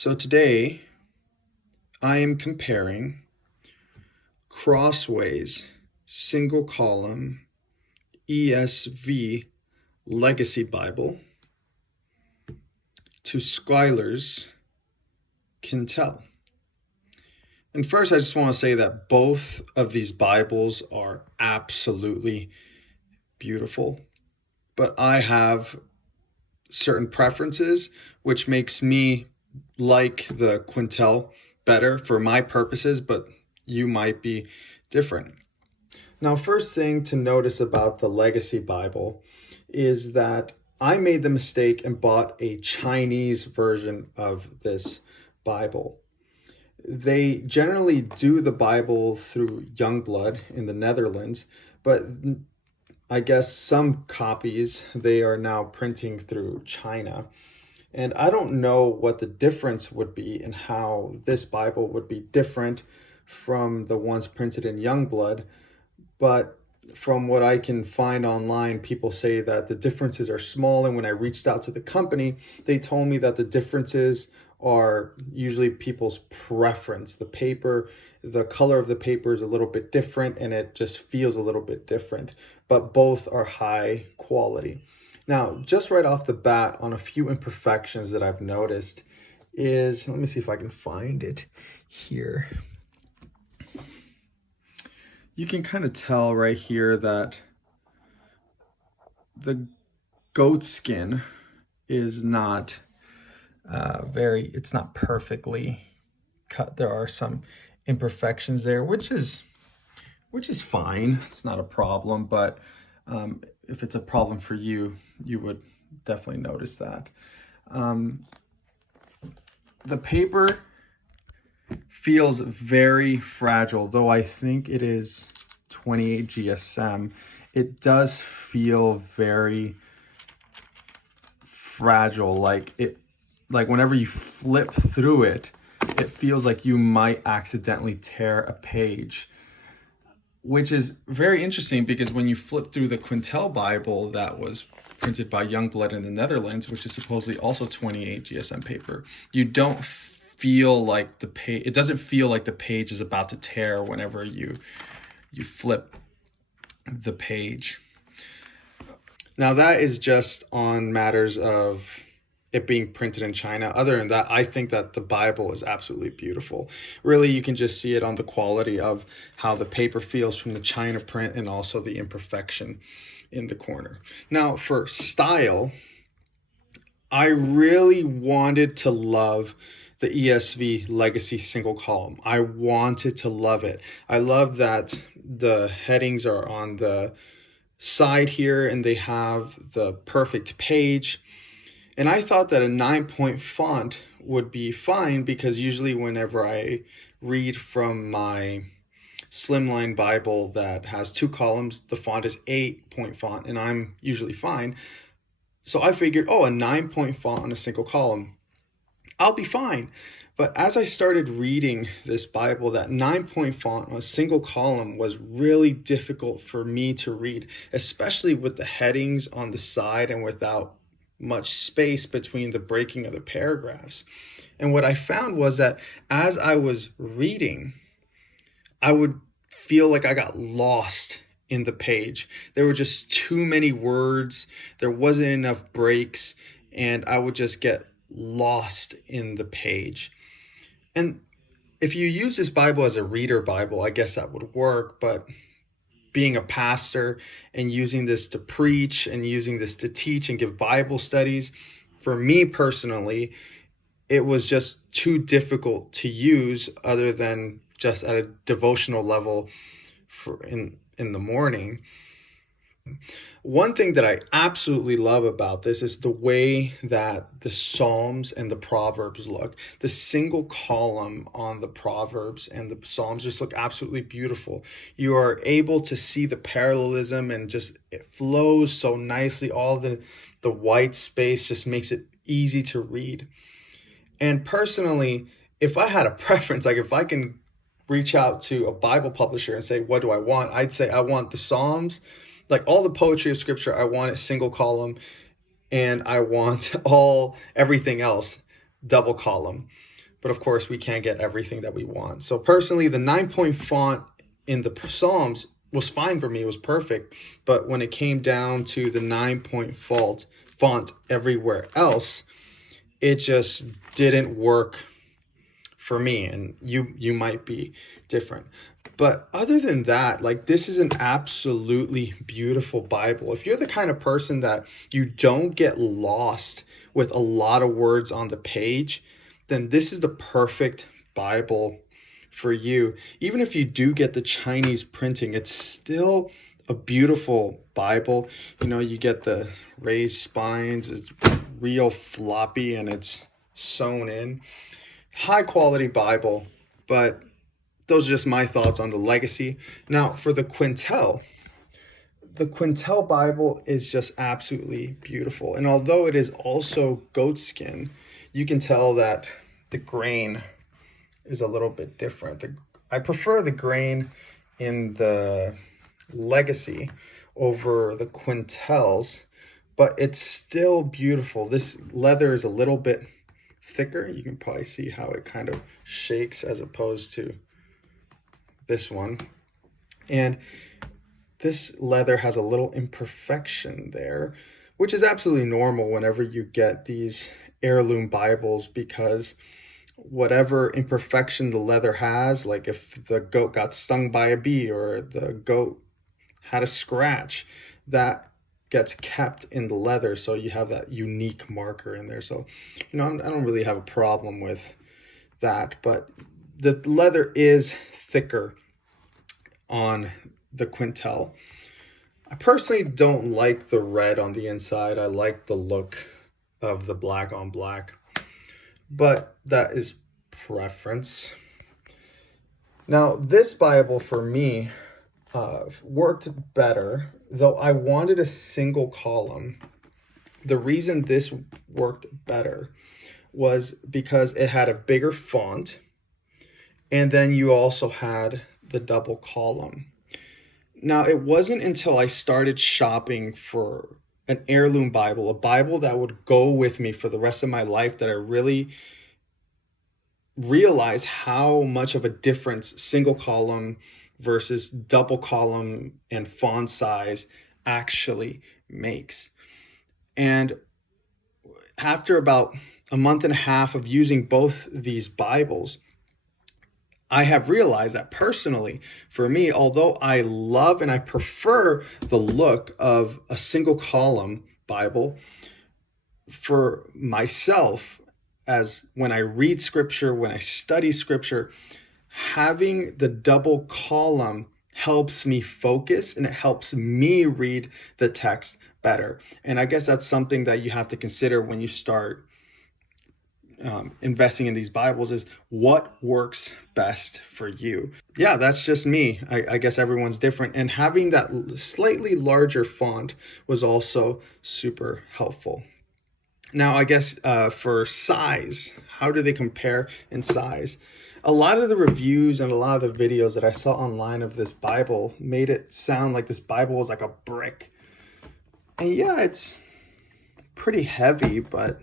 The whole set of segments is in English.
So today I am comparing Crossway's single column ESV Legacy Bible to Schuyler's Quentel. And first, I just want to say that both of these Bibles are absolutely beautiful, but I have certain preferences, which makes me like the Quentel better for my purposes, but you might be different. Now, first thing to notice about the Legacy Bible is that I made the mistake and bought a Chinese version of this Bible. They generally do the Bible through Youngblood in the Netherlands, but I guess some copies they are now printing through China. And I don't know what the difference would be in how this Bible would be different from the ones printed in Youngblood, but from what I can find online, people say that the differences are small. And when I reached out to the company, they told me that the differences are usually people's preference. The paper, the color of the paper is a little bit different and it just feels a little bit different, but both are high quality. Now, just right off the bat, on a few imperfections that I've noticed is, let me see if I can find it here. You can kind of tell right here that the goat skin is not it's not perfectly cut. There are some imperfections there, which is fine. It's not a problem, but if it's a problem for you, you would definitely notice that. The paper feels very fragile, though I think it is 28 GSM. It does feel very fragile, like whenever you flip through it, it feels like you might accidentally tear a page, which is very interesting because when you flip through the Quentel Bible that was printed by Youngblood in the Netherlands, which is supposedly also 28 GSM paper, you don't feel like the page, it doesn't feel like the page is about to tear whenever you flip the page. Now that is just on matters of it being printed in China. Other than that, I think that the Bible is absolutely beautiful. Really, you can just see it on the quality of how the paper feels from the China print and also the imperfection in the corner. Now, for style, I really wanted to love the ESV Legacy single column. I wanted to love it. I love that the headings are on the side here and they have the perfect page. And I thought that a 9-point font would be fine because usually whenever I read from my slimline Bible that has 2 columns, the font is 8-point font and I'm usually fine. So I figured, a 9-point font on a single column, I'll be fine. But as I started reading this Bible, that 9-point font on a single column was really difficult for me to read, especially with the headings on the side and without much space between the breaking of the paragraphs. And what I found was that as I was reading, I would feel like I got lost in the page. There were just too many words, there wasn't enough breaks, and I would just get lost in the page. And if you use this Bible as a reader Bible, I guess that would work, but being a pastor and using this to preach and using this to teach and give Bible studies, for me personally, it was just too difficult to use other than just at a devotional level in the morning. One thing that I absolutely love about this is the way that the Psalms and the Proverbs look. The single column on the Proverbs and the Psalms just look absolutely beautiful. You are able to see the parallelism and just it flows so nicely. All the white space just makes it easy to read. And personally, if I had a preference, like if I can reach out to a Bible publisher and say, what do I want? I'd say I want the Psalms, like all the poetry of scripture, I want it single column, and I want everything else double column. but of course we can't get everything that we want. So personally, the 9-point font in the Psalms was fine for me. It was perfect. But when it came down to the 9-point font everywhere else, it just didn't work for me. And you might be different. But other than that, like, this is an absolutely beautiful Bible. If you're the kind of person that you don't get lost with a lot of words on the page, then this is the perfect Bible for you. Even if you do get the Chinese printing, it's still a beautiful Bible. You know, you get the raised spines, it's real floppy, and it's sewn in. High quality Bible, but those are just my thoughts on the Legacy. Now, for the Quentel Bible is just absolutely beautiful. And although it is also goatskin, you can tell that the grain is a little bit different. I prefer the grain in the Legacy over the Quentels, but it's still beautiful. This leather is a little bit thicker. You can probably see how it kind of shakes as opposed to this one. And this leather has a little imperfection there, which is absolutely normal whenever you get these heirloom Bibles, because whatever imperfection the leather has, like if the goat got stung by a bee or the goat had a scratch, that gets kept in the leather, so you have that unique marker in there. So, you know, I don't really have a problem with that, but the leather is thicker on the Quentel. I personally don't like the red on the inside. I like the look of the black on black, but that is preference. Now, this Bible for me worked better, though I wanted a single column. The reason this worked better was because it had a bigger font, and then you also had the double column. Now, it wasn't until I started shopping for an heirloom Bible, a Bible that would go with me for the rest of my life, that I really realized how much of a difference single column versus double column and font size actually makes. And after about a month and a half of using both these Bibles, I have realized that personally, for me, although I love and I prefer the look of a single column Bible, for myself, as when I read scripture, when I study scripture, having the double column helps me focus and it helps me read the text better. And I guess that's something that you have to consider when you start investing in these Bibles, is what works best for you. Yeah, that's just me. I guess everyone's different. And having that slightly larger font was also super helpful. Now, I guess for size, how do they compare in size? A lot of the reviews and a lot of the videos that I saw online of this Bible made it sound like this Bible was like a brick. And yeah, it's pretty heavy, but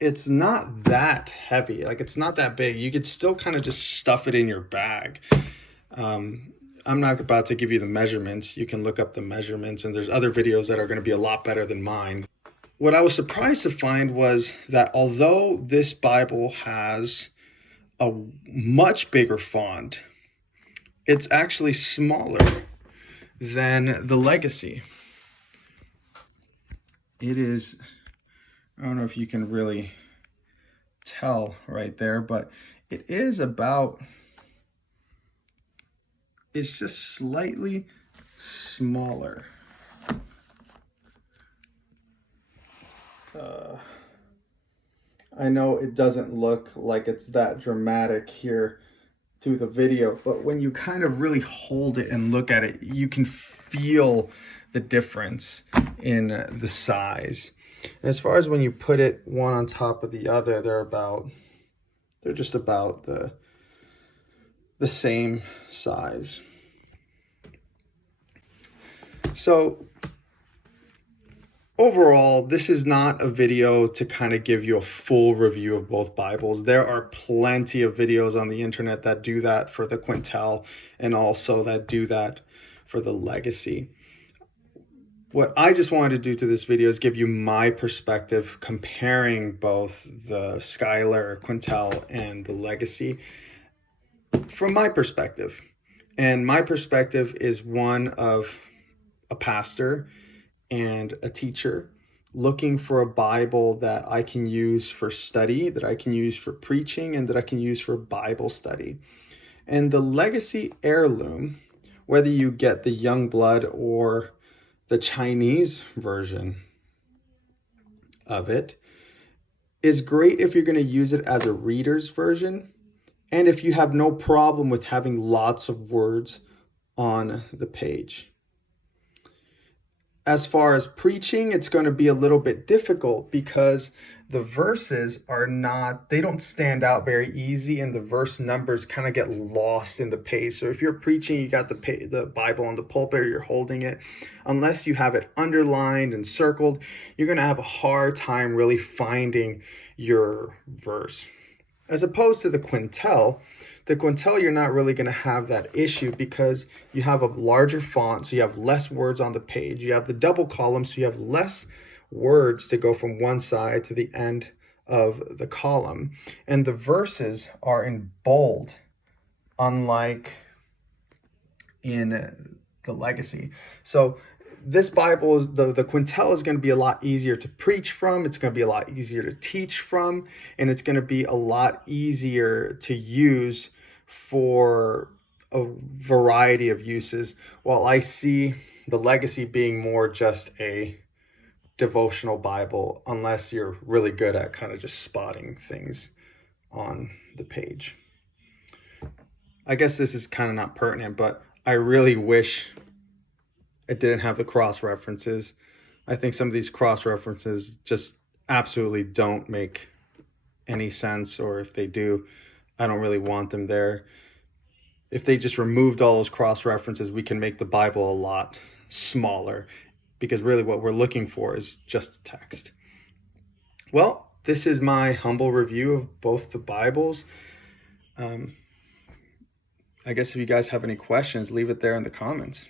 it's not that heavy. Like, it's not that big. You could still kind of just stuff it in your bag. I'm not about to give you the measurements. You can look up the measurements, and there's other videos that are going to be a lot better than mine. What I was surprised to find was that although this Bible has a much bigger font, it's actually smaller than the Legacy. It is, I don't know if you can really tell right there, but it is about, it's just slightly smaller. I know it doesn't look like it's that dramatic here through the video, but when you kind of really hold it and look at it, you can feel the difference in the size. And as far as when you put it one on top of the other, they're just about the same size. So overall, this is not a video to kind of give you a full review of both Bibles. There are plenty of videos on the internet that do that for the Quentel and also that do that for the Legacy. What I just wanted to do to this video is give you my perspective comparing both the Schuyler Quentel and the Legacy from my perspective. And my perspective is one of a pastor and a teacher looking for a Bible that I can use for study, that I can use for preaching, and that I can use for Bible study. And the Legacy Heirloom, whether you get the Youngblood or the Chinese version of it, is great if you're going to use it as a reader's version and if you have no problem with having lots of words on the page. As far as preaching, it's going to be a little bit difficult because the verses they don't stand out very easy, and the verse numbers kind of get lost in the page. So if you're preaching, you got the Bible on the pulpit, or you're holding it, unless you have it underlined and circled, you're going to have a hard time really finding your verse. As opposed to the Quentel, you're not really going to have that issue because you have a larger font, so you have less words on the page. You have the double column, so you have less words to go from one side to the end of the column. And the verses are in bold, unlike in the Legacy. So this Bible, the Quentel, is going to be a lot easier to preach from. It's going to be a lot easier to teach from. And it's going to be a lot easier to use for a variety of uses. While I see the Legacy being more just a devotional Bible, unless you're really good at kind of just spotting things on the page. I guess this is kind of not pertinent, but I really wish it didn't have the cross references. I think some of these cross references just absolutely don't make any sense, or if they do, I don't really want them there. If they just removed all those cross references, we can make the Bible a lot smaller, because really what we're looking for is just text. Well, this is my humble review of both the Bibles. I guess if you guys have any questions, leave it there in the comments.